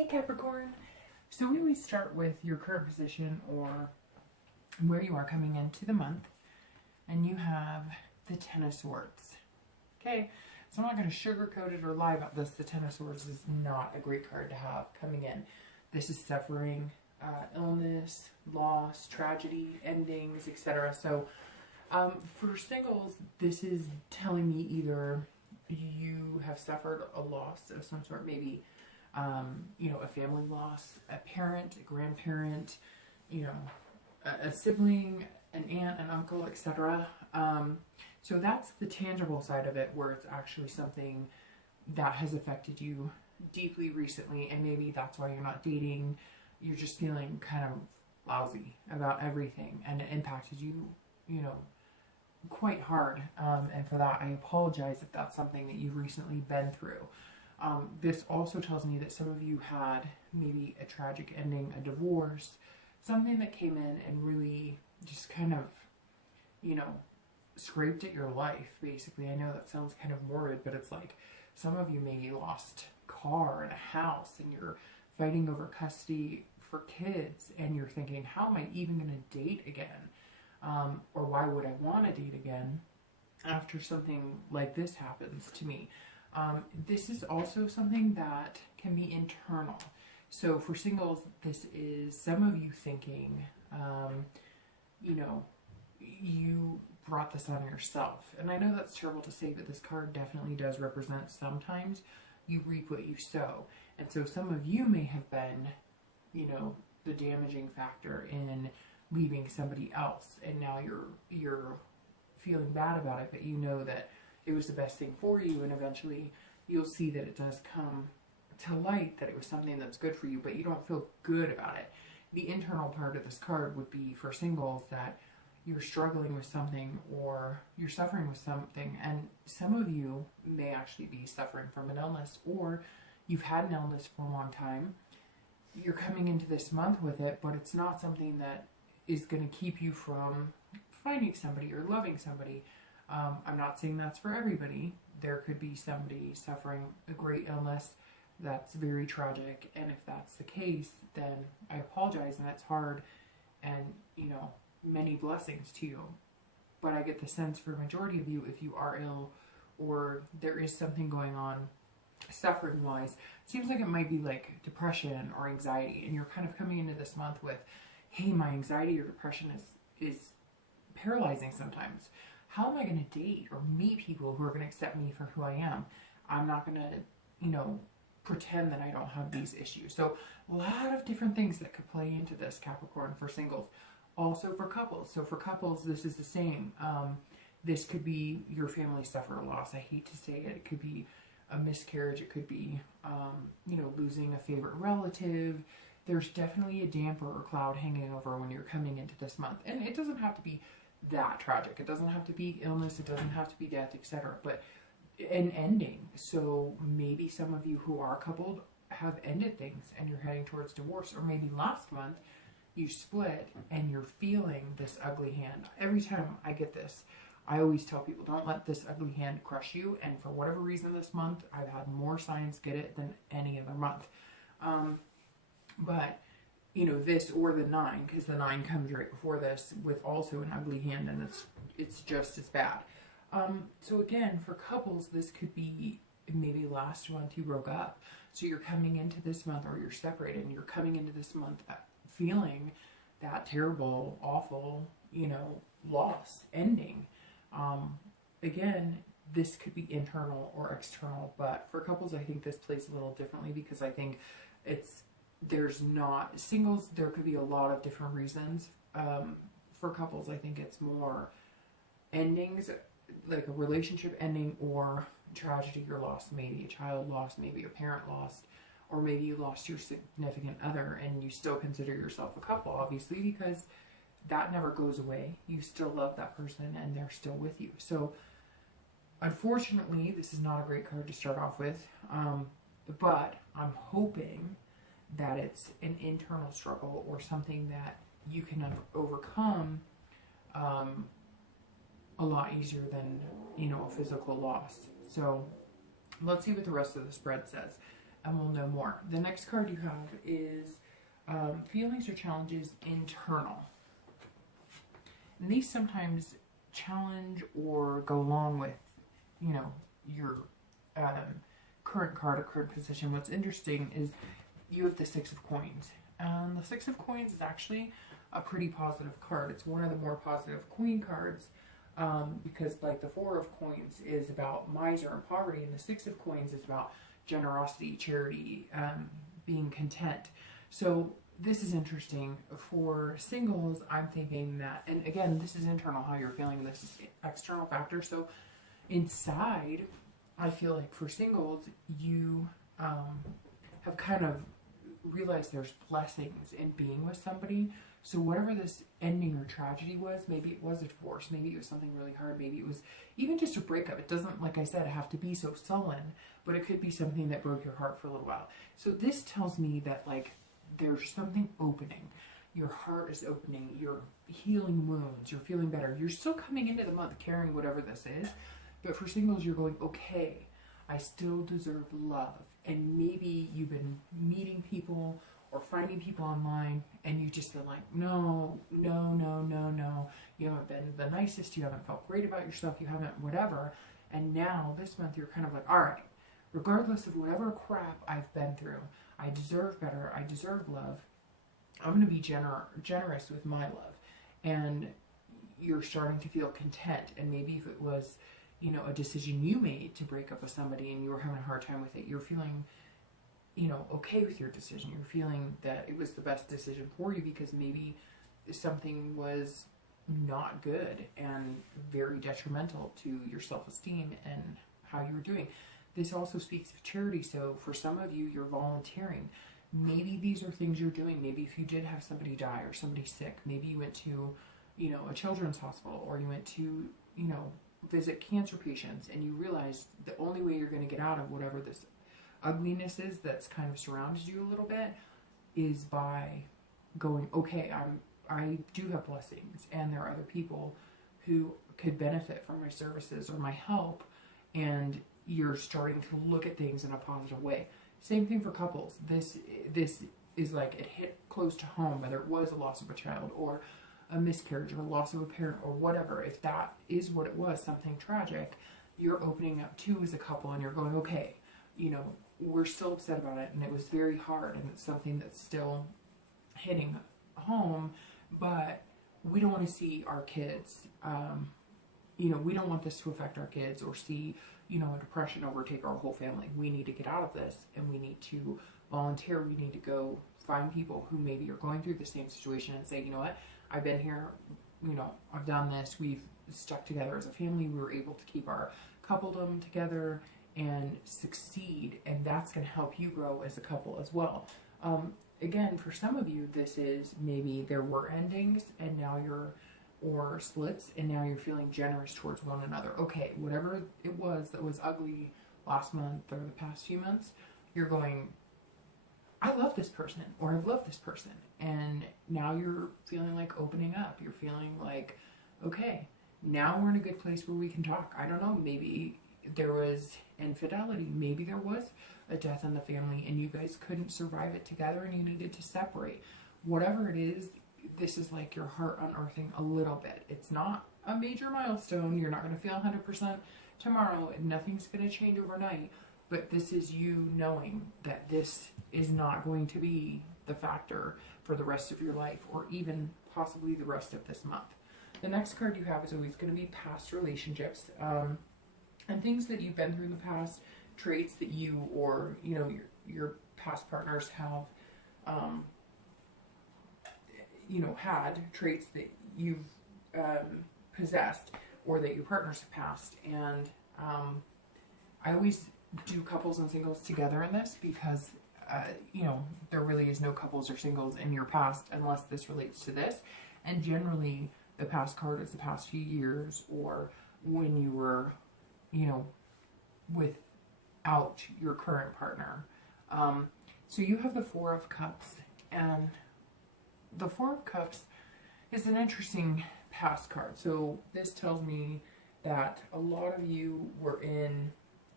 Hey Capricorn. So we always start with your current position or where you are coming into the month, and you have the Ten of Swords. Okay, so I'm not going to sugarcoat it or lie about this. The Ten of Swords is not a great card to have coming in. This is suffering, illness, loss, tragedy, endings, etc. So for singles, this is telling me either you have suffered a loss of some sort, maybe a family loss, a parent, a grandparent, a sibling, an aunt, an uncle, etc. So that's the tangible side of it, where it's actually something that has affected you deeply recently, and maybe that's why you're not dating. You're just feeling kind of lousy about everything, and it impacted you, quite hard. And for that, I apologize if that's something that you've recently been through. This also tells me that some of you had maybe a tragic ending, a divorce, something that came in and really just kind of, scraped at your life, basically. I know that sounds kind of morbid, but it's like some of you maybe lost a car and a house, and you're fighting over custody for kids, and you're thinking, how am I even going to date again? Or why would I want to date again after something like this happens to me? This is also something that can be internal. So for singles, this is some of you thinking, you brought this on yourself. And I know that's terrible to say, but this card definitely does represent sometimes you reap what you sow. And so some of you may have been, the damaging factor in leaving somebody else. And now you're feeling bad about it, but you know that it was the best thing for you, and eventually you'll see that it does come to light that it was something that's good for you, but you don't feel good about it. The internal part of this card would be for singles that you're struggling with something, or you're suffering with something, and some of you may actually be suffering from an illness, or you've had an illness for a long time. You're coming into this month with it, but it's not something that is going to keep you from finding somebody or loving somebody. I'm not saying that's for everybody. There could be somebody suffering a great illness that's very tragic, and if that's the case, then I apologize, and it's hard, and many blessings to you. But I get the sense for a majority of you, if you are ill or there is something going on suffering wise, seems like it might be like depression or anxiety, and you're kind of coming into this month with, hey, my anxiety or depression is paralyzing sometimes. How am I going to date or meet people who are going to accept me for who I am? I'm not going to, pretend that I don't have these issues. So a lot of different things that could play into this, Capricorn, for singles. Also for couples. So for couples, this is the same. This could be your family suffer a loss. I hate to say it. It could be a miscarriage. It could be, losing a favorite relative. There's definitely a damper or cloud hanging over when you're coming into this month. And it doesn't have to be that tragic. It doesn't have to be illness. It doesn't have to be death, etc. But an ending. So maybe some of you who are coupled have ended things and you're heading towards divorce. Or maybe last month you split and you're feeling this ugly hand. Every time I get this, I always tell people, don't let this ugly hand crush you. And for whatever reason this month, I've had more signs get it than any other month. But this or the 9, because the 9 comes right before this with also an ugly hand, and it's just as bad. So again, for couples, this could be maybe last month you broke up. So you're coming into this month, or you're separated, and you're coming into this month feeling that terrible, awful, loss, ending. Again, this could be internal or external, but for couples, I think this plays a little differently, because I think there's not singles. There could be a lot of different reasons. For couples, I think it's more endings, like a relationship ending, or tragedy or loss, maybe a child lost, maybe a parent lost, or maybe you lost your significant other and you still consider yourself a couple, obviously, because that never goes away. You still love that person and they're still with you. So unfortunately, this is not a great card to start off with, but I'm hoping that it's an internal struggle or something that you can overcome a lot easier than, a physical loss. So let's see what the rest of the spread says. and we'll know more. The next card you have is feelings or challenges internal. And these sometimes challenge or go along with, you know, your current card or current position. What's interesting is you have the Six of Coins. And the Six of Coins is actually a pretty positive card. It's one of the more positive Queen cards because like the Four of Coins is about miser and poverty, and the Six of Coins is about generosity, charity, being content. So this is interesting. For singles, I'm thinking that, and again, this is internal, how you're feeling. This is external factor. So inside, I feel like for singles, you have kind of realized there's blessings in being with somebody. So whatever this ending or tragedy was, maybe it was a divorce, maybe it was something really hard, maybe it was even just a breakup. It doesn't, like I said, have to be so sullen, but it could be something that broke your heart for a little while. So this tells me that like there's something opening. Your heart is opening. You're healing wounds. You're feeling better. You're still coming into the month carrying whatever this is. But for singles, you're going, okay, I still deserve love. And maybe you've been meeting people or finding people online and you just been like, no. You haven't been the nicest. You haven't felt great about yourself. You haven't whatever. And now this month you're kind of like, all right, regardless of whatever crap I've been through, I deserve better. I deserve love. I'm going to be generous with my love. And you're starting to feel content. And maybe if it was, you know, a decision you made to break up with somebody and you were having a hard time with it, you're feeling, you know, okay with your decision. You're feeling that it was the best decision for you because maybe something was not good and very detrimental to your self-esteem and how you were doing. This also speaks of charity. So for some of you, you're volunteering. Maybe these are things you're doing. Maybe if you did have somebody die or somebody sick, maybe you went to, you know, a children's hospital, or you went to, you know, visit cancer patients, and you realized the only way you're going to get out of whatever this ugliness is that's kind of surrounded you a little bit is by going, okay, I do have blessings, and there are other people who could benefit from my services or my help, and you're starting to look at things in a positive way. Same thing for couples. This is like it hit close to home, whether it was a loss of a child or a miscarriage or loss of a parent or whatever. If that is what it was, something tragic, you're opening up to as a couple and you're going, okay, you know, we're still upset about it and it was very hard and it's something that's still hitting home, but we don't want to see our kids, you know, we don't want this to affect our kids or see, you know, a depression overtake our whole family. We need to get out of this and we need to volunteer. We need to go find people who maybe are going through the same situation and say, you know what, I've been here, you know, I've done this, we've stuck together as a family, we were able to keep our coupledom together and succeed, and that's going to help you grow as a couple as well. Again, for some of you, this is maybe there were endings and now you're, or splits, and now you're feeling generous towards one another. Okay, whatever it was that was ugly last month or the past few months, you're going, I love this person, or I've loved this person. And now you're feeling like opening up. You're feeling like, okay, now we're in a good place where we can talk. I don't know, maybe there was infidelity. Maybe there was a death in the family and you guys couldn't survive it together and you needed to separate. Whatever it is, this is like your heart unearthing a little bit. It's not a major milestone. You're not going to feel 100% tomorrow. Nothing's going to change overnight. But this is you knowing that this is not going to be the factor for the rest of your life or even possibly the rest of this month. The next card you have is always going to be past relationships and things that you've been through in the past, traits that you or, you know, your past partners have, you know, had traits that you've possessed or that your partners have passed. And I always do couples and singles together in this because, you know, there really is no couples or singles in your past unless this relates to this. And generally, the past card is the past few years or when you were, you know, without your current partner. So you have the Four of Cups, and the Four of Cups is an interesting past card. So this tells me that a lot of you were in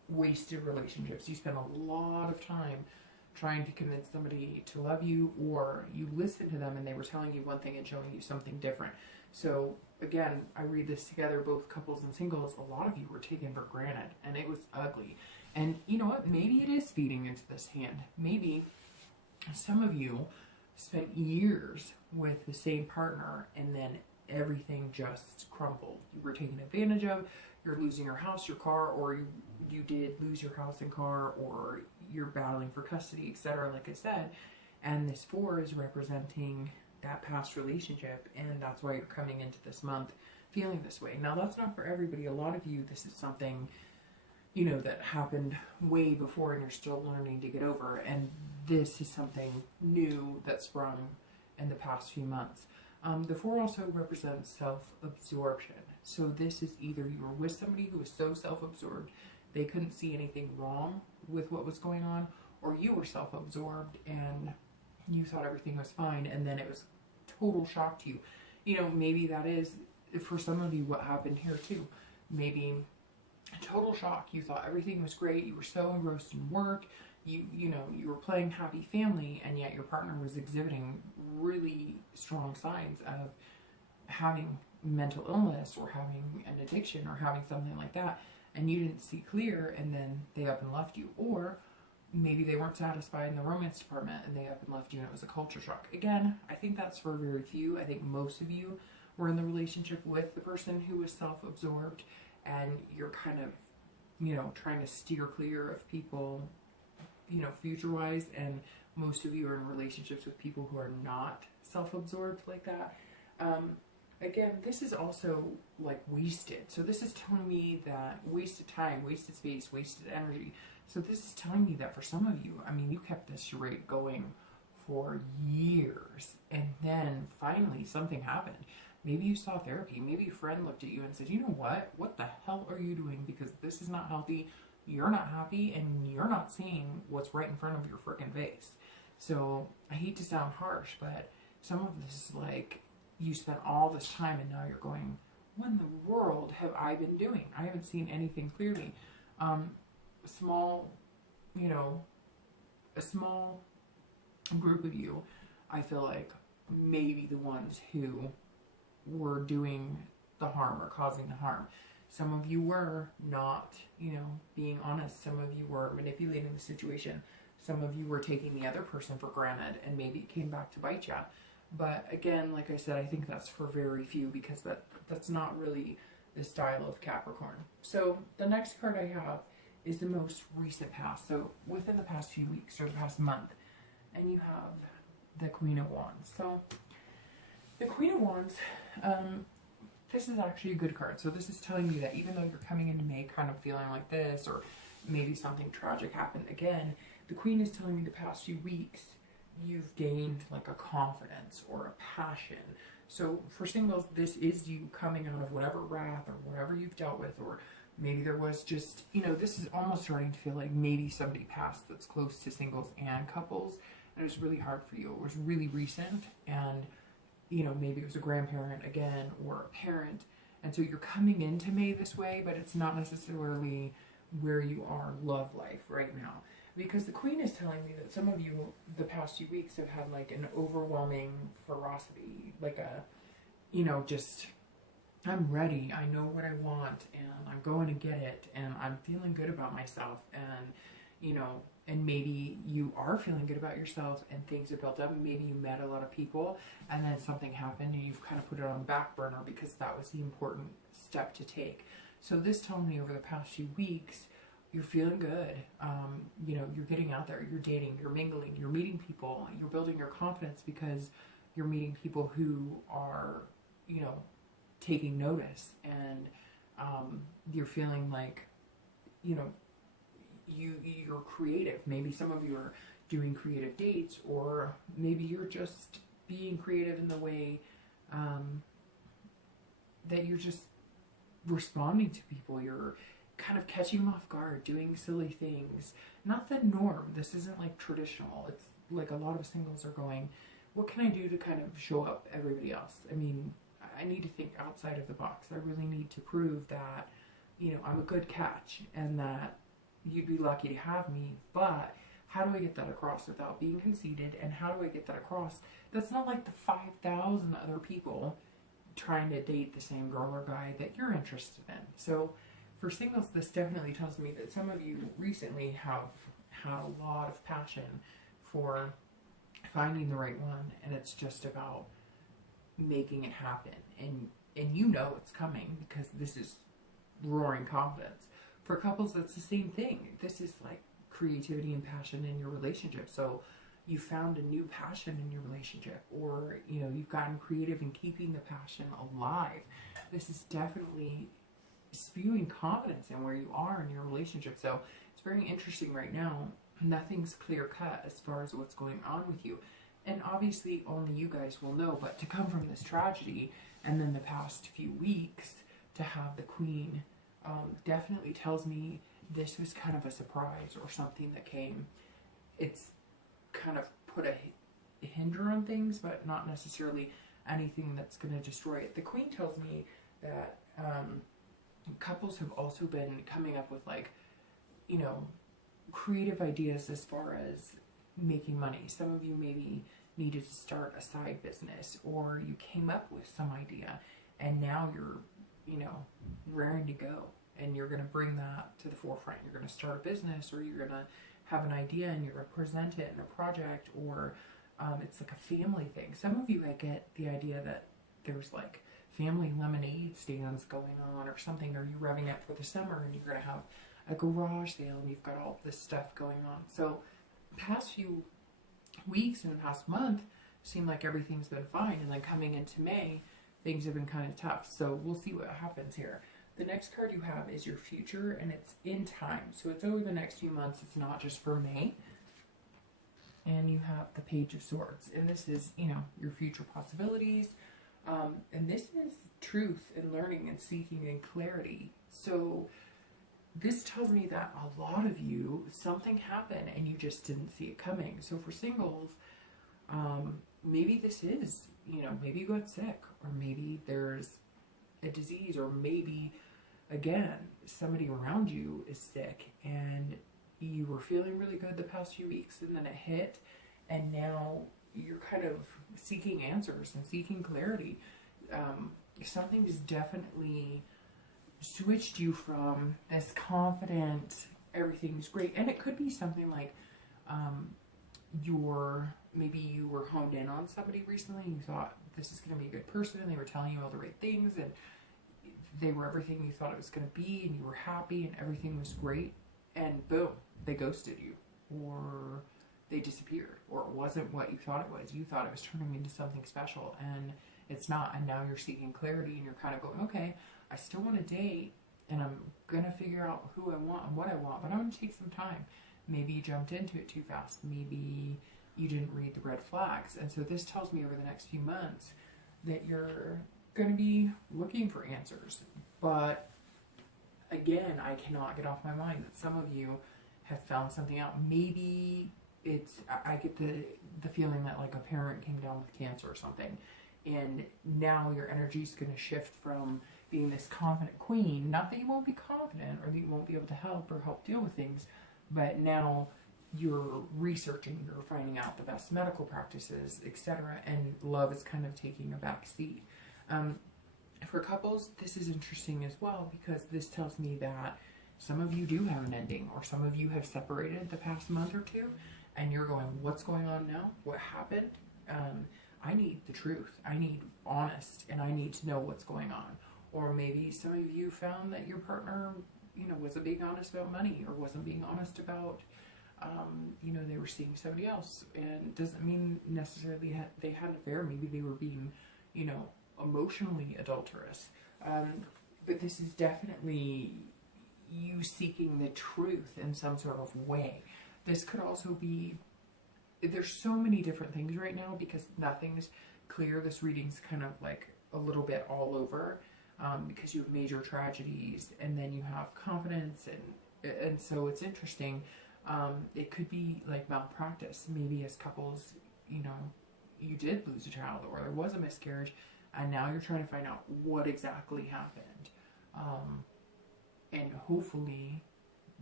wasted relationships. You spend a lot of time trying to convince somebody to love you, or you listen to them and they were telling you one thing and showing you something different. So again, I read this together, both couples and singles. A lot of you were taken for granted, and it was ugly. And you know what? Maybe it is feeding into this hand. Maybe some of you spent years with the same partner and then everything just crumbled. You were taken advantage of, you're losing your house, your car, or you did lose your house and car, or you're battling for custody, etc. like I said. And this 4 is representing that past relationship, and that's why you're coming into this month feeling this way. Now, that's not for everybody. A lot of you, this is something, you know, that happened way before and you're still learning to get over, and this is something new that sprung in the past few months. The 4 also represents self-absorption. So this is either you were with somebody who was so self-absorbed they couldn't see anything wrong with what was going on, or you were self-absorbed and you thought everything was fine, and then it was total shock to you. You know, maybe that is, for some of you, what happened here too. Maybe total shock. You thought everything was great. You were so engrossed in work. You know, you were playing happy family, and yet your partner was exhibiting really strong signs of having mental illness or having an addiction or having something like that, and you didn't see clear, and then they up and left you. Or maybe they weren't satisfied in the romance department and they up and left you, and it was a culture shock. Again, I think that's for very few. I think most of you were in the relationship with the person who was self-absorbed, and you're kind of, you know, trying to steer clear of people, you know, future-wise, and most of you are in relationships with people who are not self-absorbed like that. Again, this is also like wasted. So this is telling me that wasted time, wasted space, wasted energy. So this is telling me that for some of you, I mean, you kept this charade going for years, and then finally something happened. Maybe you saw therapy. Maybe a friend looked at you and said, you know what the hell are you doing? Because this is not healthy. You're not happy, and you're not seeing what's right in front of your freaking face. So I hate to sound harsh, but some of this is like, you spent all this time and now you're going, what in the world have I been doing? I haven't seen anything clearly. You know, a small group of you, I feel like, maybe the ones who were doing the harm or causing the harm. Some of you were not, you know, being honest. Some of you were manipulating the situation. Some of you were taking the other person for granted, and maybe it came back to bite you. But again, like I said, I think that's for very few, because that's not really the style of Capricorn. So the next card I have is the most recent past. So within the past few weeks or the past month. And you have the Queen of Wands. So the Queen of Wands, this is actually a good card. So this is telling you that even though you're coming into May kind of feeling like this, or maybe something tragic happened again, the Queen is telling me the past few weeks you've gained like a confidence or a passion. So for singles, this is you coming out of whatever wrath or whatever you've dealt with, or maybe there was just, you know, this is almost starting to feel like maybe somebody passed that's close to singles and couples, and it was really hard for you. It was really recent, and, you know, maybe it was a grandparent again or a parent, and so you're coming into May this way, but it's not necessarily where you are love life right now. Because the Queen is telling me that some of you, the past few weeks, have had like an overwhelming ferocity, like a, you know, just, I'm ready, I know what I want, and I'm going to get it, and I'm feeling good about myself, and, you know, and maybe you are feeling good about yourself, and things have built up, and maybe you met a lot of people, and then something happened, and you've kind of put it on the back burner because that was the important step to take. So this told me over the past few weeks, you're feeling good, you know, you're getting out there, you're dating, you're mingling, you're meeting people, you're building your confidence because you're meeting people who are, you know, taking notice, and you're feeling like, you know, you're creative. Maybe some of you are doing creative dates, or maybe you're just being creative in the way that you're just responding to people. You're kind of catching them off guard, doing silly things. Not the norm. This isn't like traditional. It's like a lot of singles are going, what can I do to kind of show up everybody else? I mean, I need to think outside of the box. I really need to prove that, you know, I'm a good catch, and that, you'd be lucky to have me, but how do I get that across without being conceited? And how do I get that across? That's not like the 5,000 other people trying to date the same girl or guy that you're interested in. So for singles, this definitely tells me that some of you recently have had a lot of passion for finding the right one, and it's just about making it happen. And you know it's coming because this is roaring confidence. For couples, that's the same thing. This is like creativity and passion in your relationship. So you found a new passion in your relationship, or you know, you've gotten creative in keeping the passion alive. This is definitely spewing confidence in where you are in your relationship. So it's very interesting right now. Nothing's clear cut as far as what's going on with you. And obviously only you guys will know, but to come from this tragedy and then the past few weeks to have the Queen definitely tells me this was kind of a surprise or something that came. It's kind of put a hinder on things, but not necessarily anything that's going to destroy it. The Queen tells me that couples have also been coming up with, like, you know, creative ideas as far as making money. Some of you maybe needed to start a side business, or you came up with some idea and now you're, you know, raring to go, and you're going to bring that to the forefront. You're going to start a business, or you're going to have an idea and you're going to present it in a project, or it's like a family thing. Some of you, I get the idea that there's like family lemonade stands going on or something, or you're revving up for the summer and you're going to have a garage sale and you've got all this stuff going on. So past few weeks and the past month seem like everything's been fine, and then coming into May, things have been kind of tough. So we'll see what happens here. The next card you have is your future, and it's in time. So it's over the next few months. It's not just for May. And you have the Page of Swords. And this is, you know, your future possibilities. And this is truth and learning and seeking and clarity. So this tells me that a lot of you, something happened and you just didn't see it coming. So for singles, maybe this is, you know, maybe you got sick, or maybe there's a disease, or maybe, again, somebody around you is sick and you were feeling really good the past few weeks and then it hit, and now you're kind of seeking answers and seeking clarity. Something's definitely switched you from this confident, everything's great, and it could be something like maybe you were honed in on somebody recently and you thought this is going to be a good person, and they were telling you all the right things and they were everything you thought it was going to be, and you were happy and everything was great, and boom, they ghosted you, or they disappeared, or it wasn't what you thought it was. You thought it was turning into something special, and it's not. And now you're seeking clarity, and you're kind of going, okay, I still want to date, and I'm going to figure out who I want and what I want, but I'm going to take some time. Maybe you jumped into it too fast. Maybe you didn't read the red flags. And so this tells me over the next few months that you're going to be looking for answers. But again, I cannot get off my mind that some of you have found something out. Maybe it's, I get the feeling that like a parent came down with cancer or something, and now your energy is going to shift from being this confident queen. Not that you won't be confident or that you won't be able to help or help deal with things, but now you're researching, you're finding out the best medical practices, etc., and love is kind of taking a back seat. For couples, this is interesting as well, because this tells me that some of you do have an ending, or some of you have separated the past month or two, and you're going, what's going on now? What happened? I need the truth. I need honest, and I need to know what's going on. Or maybe some of you found that your partner, you know, wasn't being honest about money, or wasn't being honest about, you know, they were seeing somebody else. And it doesn't mean necessarily they had an affair. Maybe they were being, you know, emotionally adulterous. But this is definitely you seeking the truth in some sort of way. This could also be, there's so many different things right now because nothing's clear. This reading's kind of like a little bit all over, because you have major tragedies and then you have confidence, and so it's interesting. It could be like malpractice. Maybe as couples, you know, you did lose a child, or there was a miscarriage, and now you're trying to find out what exactly happened. And hopefully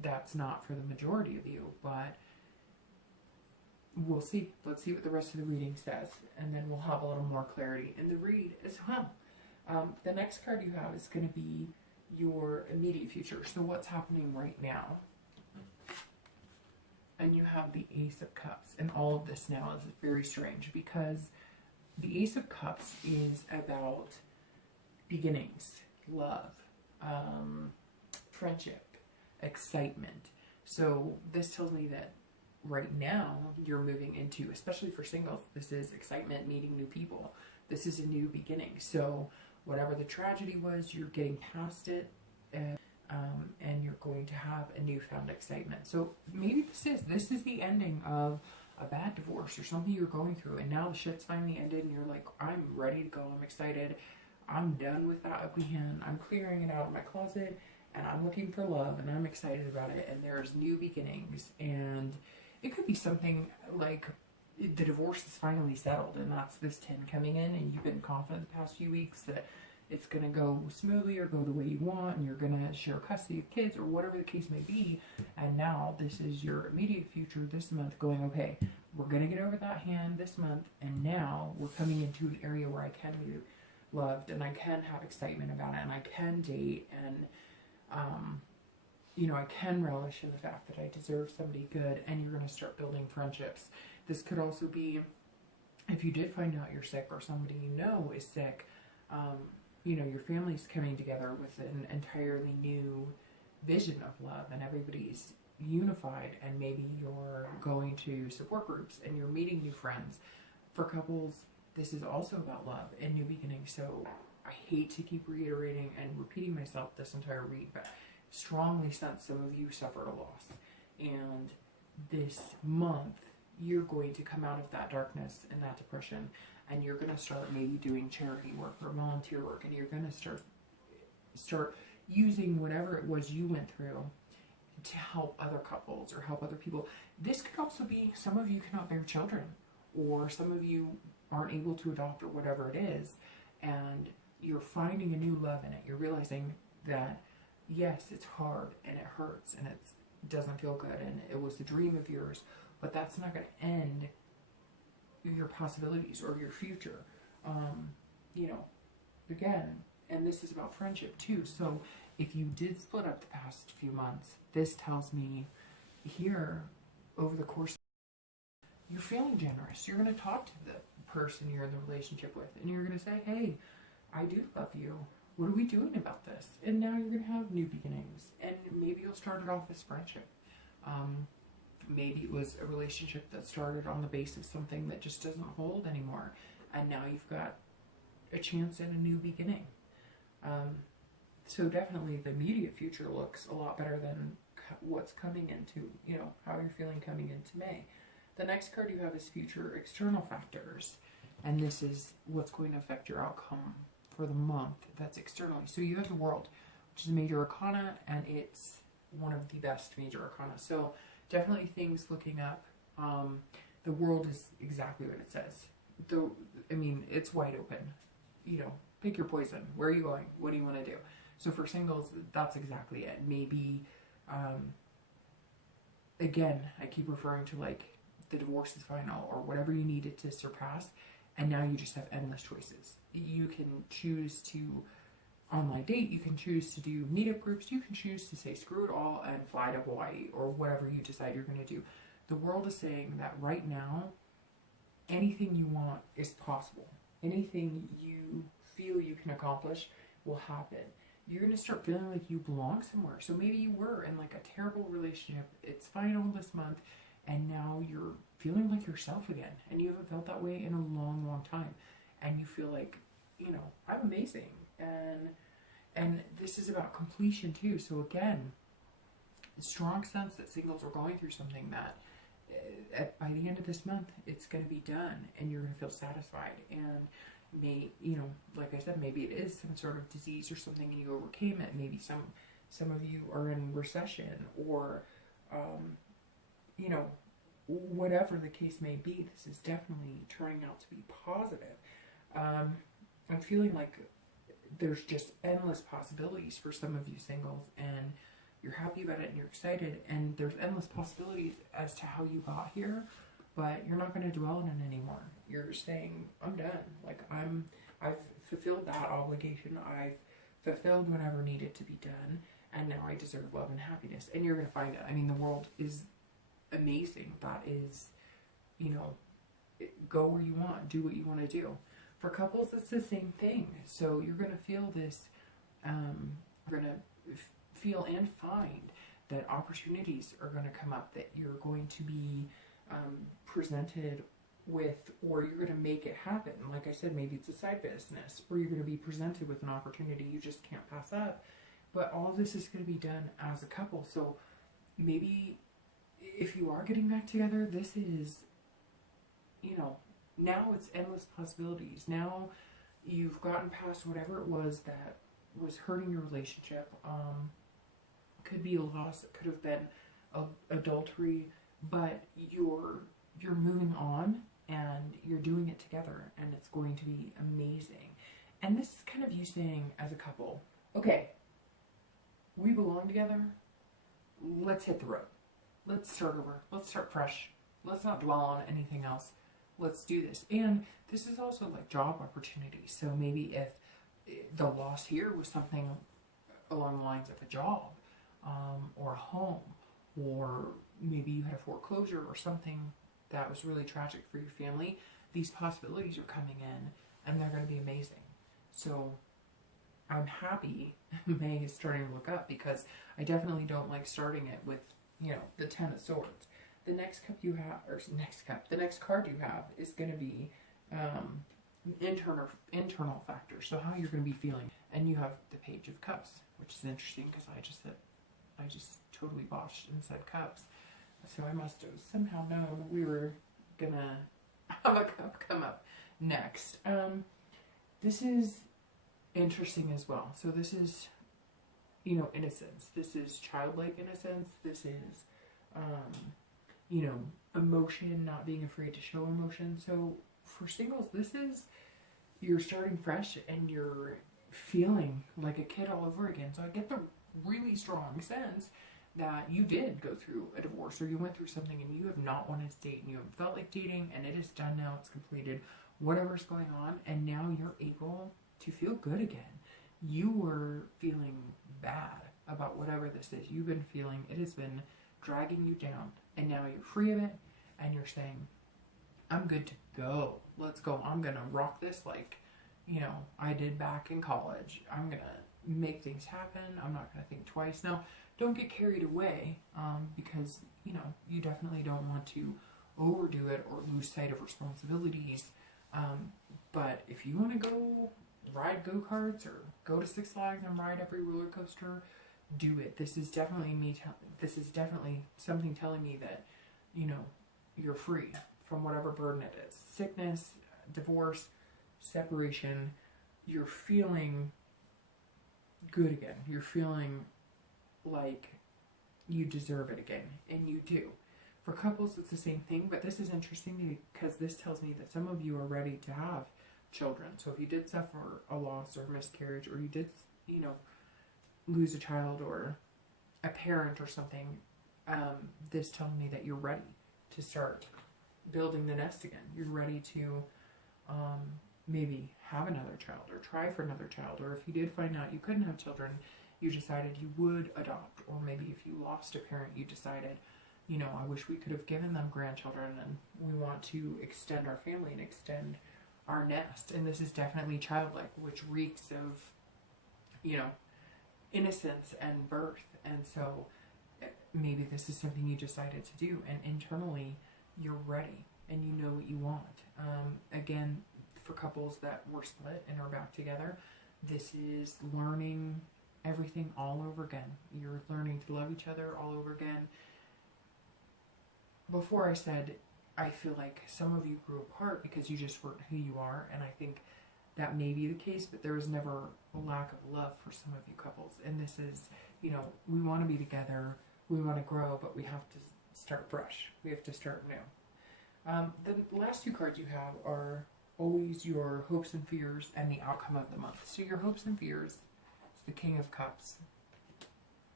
that's not for the majority of you, but we'll see. Let's see what the rest of the reading says, and then we'll have a little more clarity in the read as well. The next card you have is going to be your immediate future. So what's happening right now? And you have the Ace of Cups. And all of this now is very strange because the Ace of Cups is about beginnings, love, friendship, excitement. So this tells me that right now you're moving into, especially for singles, this is excitement, meeting new people. This is a new beginning. So whatever the tragedy was, you're getting past it, and you're going to have a newfound excitement. So maybe this is the ending of a bad divorce or something you're going through, and now the shit's finally ended and you're like, I'm ready to go, I'm excited, I'm done with that ugly hand, I'm clearing it out of my closet, and I'm looking for love, and I'm excited about it, and there's new beginnings. And it could be something like the divorce is finally settled, and that's this 10 coming in, and you've been confident the past few weeks that it's going to go smoothly or go the way you want, and you're going to share custody of kids or whatever the case may be. And now this is your immediate future this month going, okay, we're going to get over that hand this month, and now we're coming into an area where I can be loved, and I can have excitement about it, and I can date, and you know, I can relish in the fact that I deserve somebody good, and you're going to start building friendships. This could also be if you did find out you're sick or somebody you know is sick, you know, your family's coming together with an entirely new vision of love, and everybody's unified, and maybe you're going to support groups and you're meeting new friends. For couples, this is also about love and new beginnings. So I hate to keep reiterating and repeating myself this entire read, but strongly sense some of you suffered a loss, and this month you're going to come out of that darkness and that depression, and you're going to start maybe doing charity work or volunteer work, and you're going to start using whatever it was you went through to help other couples or help other people. This could also be some of you cannot bear children, or some of you aren't able to adopt, or whatever it is, and you're finding a new love in it. You're realizing that yes, it's hard and it hurts and it doesn't feel good, and it was a dream of yours, but that's not going to end your possibilities or your future. You know, again, and this is about friendship too. So if you did split up the past few months, this tells me here over the course, you're feeling generous. You're going to talk to the person you're in the relationship with, and you're going to say, hey, I do love you. What are we doing about this? And now you're going to have new beginnings, and maybe you'll start it off as friendship. Maybe it was a relationship that started on the basis of something that just doesn't hold anymore, and now you've got a chance at a new beginning. So definitely the immediate future looks a lot better than what's coming into, you know, how you're feeling coming into May. The next card you have is future external factors, and this is what's going to affect your outcome for the month. That's externally. So you have the World, which is a major arcana, and it's one of the best major arcana. So definitely things looking up. The World is exactly what it says. I mean, it's wide open. You know, pick your poison. Where are you going? What do you want to do? So for singles, that's exactly it. Maybe, again, I keep referring to like the divorce is final or whatever you needed to surpass, and now you just have endless choices. You can choose to online date, you can choose to do meetup groups, you can choose to say screw it all and fly to Hawaii or whatever you decide you're going to do. The World is saying that right now, anything you want is possible. Anything you feel you can accomplish will happen. You're going to start feeling like you belong somewhere. So maybe you were in like a terrible relationship, it's final this month, and now you're feeling like yourself again, and you haven't felt that way in a long, long time, and you feel like, you know, I'm amazing, and this is about completion too. So again, a strong sense that singles are going through something that by the end of this month it's going to be done, and you're going to feel satisfied. And you know, like I said, maybe it is some sort of disease or something and you overcame it. Maybe some of you are in recession, or you know, whatever the case may be, this is definitely turning out to be positive. I'm feeling like there's just endless possibilities for some of you singles, and you're happy about it and you're excited, and there's endless possibilities as to how you got here, but you're not going to dwell on it anymore. You're saying, I'm done. Like, I've fulfilled that obligation. I've fulfilled whatever needed to be done, and now I deserve love and happiness. And you're going to find it. I mean, the world is amazing. That is, you know, go where you want, do what you want to do. For couples, it's the same thing. So you're going to feel this, you're going to feel and find that opportunities are going to come up, that you're going to be presented with, or you're going to make it happen. Like I said, maybe it's a side business, or you're going to be presented with an opportunity you just can't pass up. But all of this is going to be done as a couple. So maybe if you are getting back together, this is, you know, now it's endless possibilities. Now you've gotten past whatever it was that was hurting your relationship. Could be a loss, it could have been adultery, but you're moving on and you're doing it together, and it's going to be amazing. And this is kind of you saying as a couple, okay, we belong together, let's hit the road. Let's start over. Let's start fresh. Let's not dwell on anything else. Let's do this. And this is also like job opportunities. So maybe if the loss here was something along the lines of a job, or a home, or maybe you had a foreclosure or something that was really tragic for your family, these possibilities are coming in and they're going to be amazing. So I'm happy May is starting to look up, because I definitely don't like starting it with, you know, the Ten of Swords. The next cup you have, or the next card you have is going to be internal factors. So how you're going to be feeling. And you have the Page of Cups, which is interesting because I just totally botched and said cups. So I must have somehow known we were going to have a cup come up next. This is interesting as well. So this is, you know, innocence. This is childlike innocence. This is, you know, emotion, not being afraid to show emotion. So for singles, this is, you're starting fresh and you're feeling like a kid all over again. So I get the really strong sense that you did go through a divorce, or you went through something and you have not wanted to date, and you haven't felt like dating, and it is done now, it's completed, whatever's going on, and now you're able to feel good again. You were feeling bad about whatever this is. You've been feeling, it has been dragging you down, and now you're free of it, and you're saying, I'm good to go. Let's go. I'm going to rock this like, you know, I did back in college. I'm going to make things happen. I'm not going to think twice. Now, don't get carried away, because, you know, you definitely don't want to overdo it or lose sight of responsibilities. But if you want to go ride go-karts or go to Six Flags and ride every roller coaster, do it. This is definitely this is definitely something telling me that, you know, you're free from whatever burden it is. Sickness, divorce, separation. You're feeling good again. You're feeling like you deserve it again, and you do. For couples, it's the same thing, but this is interesting because this tells me that some of you are ready to have children. So if you did suffer a loss or miscarriage, or you did, you know, lose a child or a parent or something, this tells me that you're ready to start building the nest again. You're ready to maybe have another child, or try for another child, or if you did find out you couldn't have children, you decided you would adopt, or maybe if you lost a parent, you decided, you know, I wish we could have given them grandchildren, and we want to extend our family and extend our nest. And this is definitely childlike, which reeks of, you know, innocence and birth. And so maybe this is something you decided to do, and internally you're ready and you know what you want. Again, for couples that were split and are back together, this is learning everything all over again. You're learning to love each other all over again. Before I said, I feel like some of you grew apart because you just weren't who you are, and I think that may be the case, but there was never a lack of love for some of you couples. And this is, you know, we want to be together, we want to grow, but we have to start fresh. We have to start new. The last two cards you have are always your hopes and fears and the outcome of the month. So your hopes and fears is the King of Cups.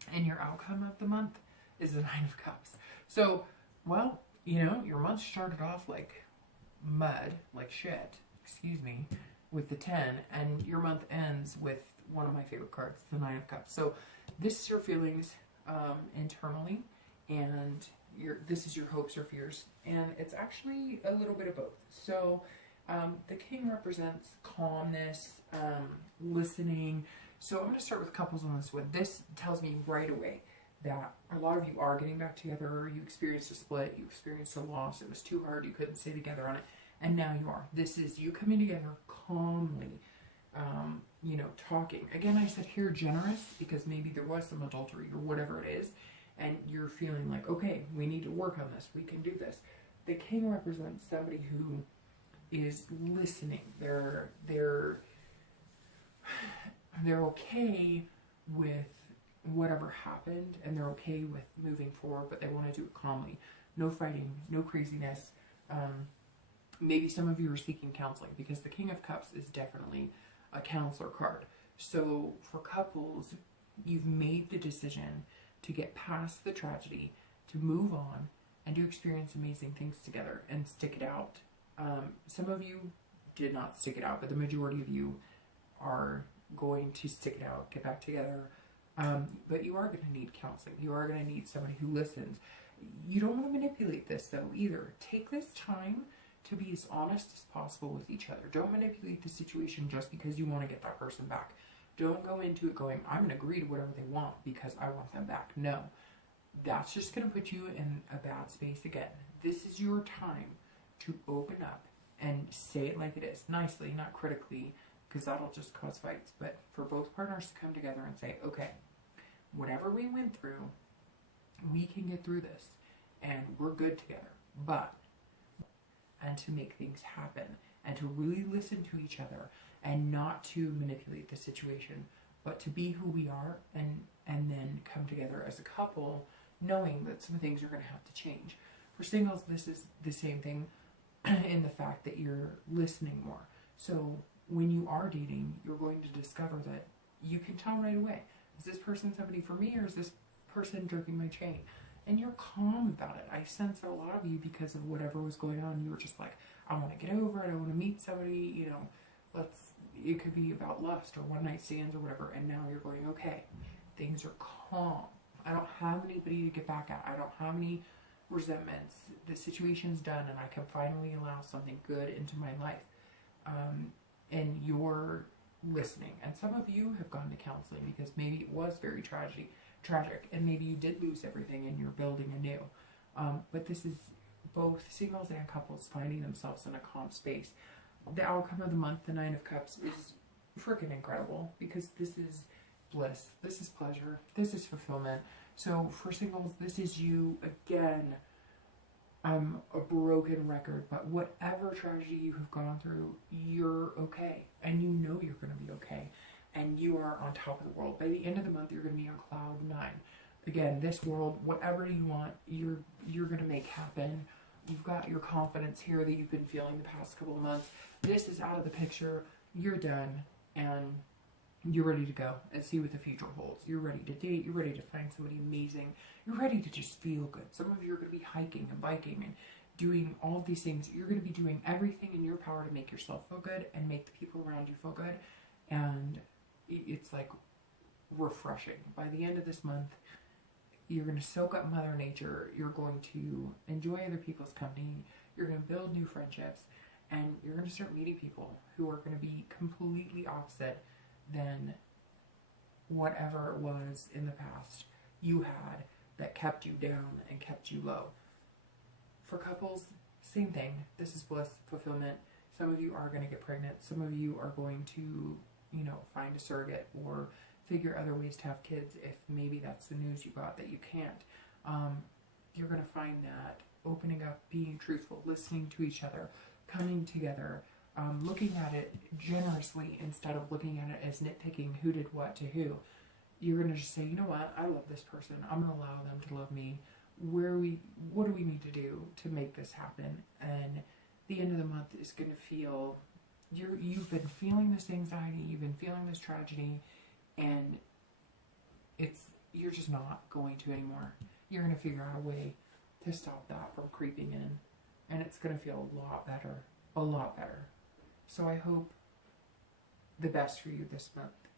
And your outcome of the month is the Nine of Cups. So, well, you know, your month started off like mud, like shit, excuse me, with the 10, and your month ends with one of my favorite cards, the Nine of Cups. So this is your feelings internally, and this is your hopes or fears, and it's actually a little bit of both. So the King represents calmness, listening. So I'm going to start with couples on this one. This tells me right away that a lot of you are getting back together. You experienced a split, you experienced a loss, it was too hard, you couldn't stay together on it, and now you are. This is you coming together calmly, you know, talking. Again, I said here generous because maybe there was some adultery or whatever it is, and you're feeling like, okay, we need to work on this, we can do this. The King represents somebody who is listening. They're okay with whatever happened, and they're okay with moving forward, but they want to do it calmly. No fighting, no craziness. Maybe some of you are seeking counseling, because the King of Cups is definitely a counselor card. So for couples, you've made the decision to get past the tragedy, to move on, and to experience amazing things together and stick it out. Some of you did not stick it out, but the majority of you are going to stick it out, get back together. But you are going to need counseling. You are going to need somebody who listens. You don't want to manipulate this, though, either. Take this time to be as honest as possible with each other. Don't manipulate the situation just because you want to get that person back. Don't go into it going, I'm going to agree to whatever they want because I want them back. No. That's just going to put you in a bad space again. This is your time to open up and say it like it is. Nicely, not critically, because that'll just cause fights. But for both partners to come together and say, okay, whatever we went through, we can get through this, and we're good together. But, and to make things happen, and to really listen to each other, and not to manipulate the situation, but to be who we are, and then come together as a couple, knowing that some things are going to have to change. For singles, this is the same thing in the fact that you're listening more. So when you are dating, you're going to discover that you can tell right away, is this person somebody for me, or is this person jerking my chain? And you're calm about it. I sense a lot of you, because of whatever was going on, you were just like, I want to get over it, I want to meet somebody, you know, it could be about lust or one night stands or whatever, and now you're going, okay, things are calm. I don't have anybody to get back at. I don't have any resentments. The situation's done, and I can finally allow something good into my life. And you're listening. And some of you have gone to counseling because maybe it was very tragic, and maybe you did lose everything and you're building anew. But this is both singles and couples finding themselves in a calm space. The outcome of the month, the Nine of Cups, is freaking incredible, because this is bliss, this is pleasure, this is fulfillment. So for singles, this is you again. I'm a broken record, but whatever tragedy you have gone through, you're okay, and you know you're going to be okay, and you are on top of the world. By the end of the month, you're going to be on cloud 9. Again, this world, whatever you want, you're going to make happen. You've got your confidence here that you've been feeling the past couple of months. This is out of the picture. You're done, and you're ready to go and see what the future holds. You're ready to date. You're ready to find somebody amazing. You're ready to just feel good. Some of you are going to be hiking and biking and doing all of these things. You're going to be doing everything in your power to make yourself feel good and make the people around you feel good. And it's like refreshing. By the end of this month, you're going to soak up Mother Nature. You're going to enjoy other people's company. You're going to build new friendships. And you're going to start meeting people who are going to be completely opposite than whatever it was in the past you had that kept you down and kept you low. For couples, same thing. This is bliss, fulfillment. Some of you are going to get pregnant. Some of you are going to, you know, find a surrogate or figure other ways to have kids if maybe that's the news you got that you can't. You're going to find that opening up, being truthful, listening to each other, coming together, looking at it generously instead of looking at it as nitpicking who did what to who. You're going to just say, you know what, I love this person. I'm going to allow them to love me. What do we need to do to make this happen? And the end of the month is going to feel, you've been feeling this anxiety, you've been feeling this tragedy, and you're just not going to anymore. You're going to figure out a way to stop that from creeping in. And it's going to feel a lot better. A lot better. So I hope the best for you this month.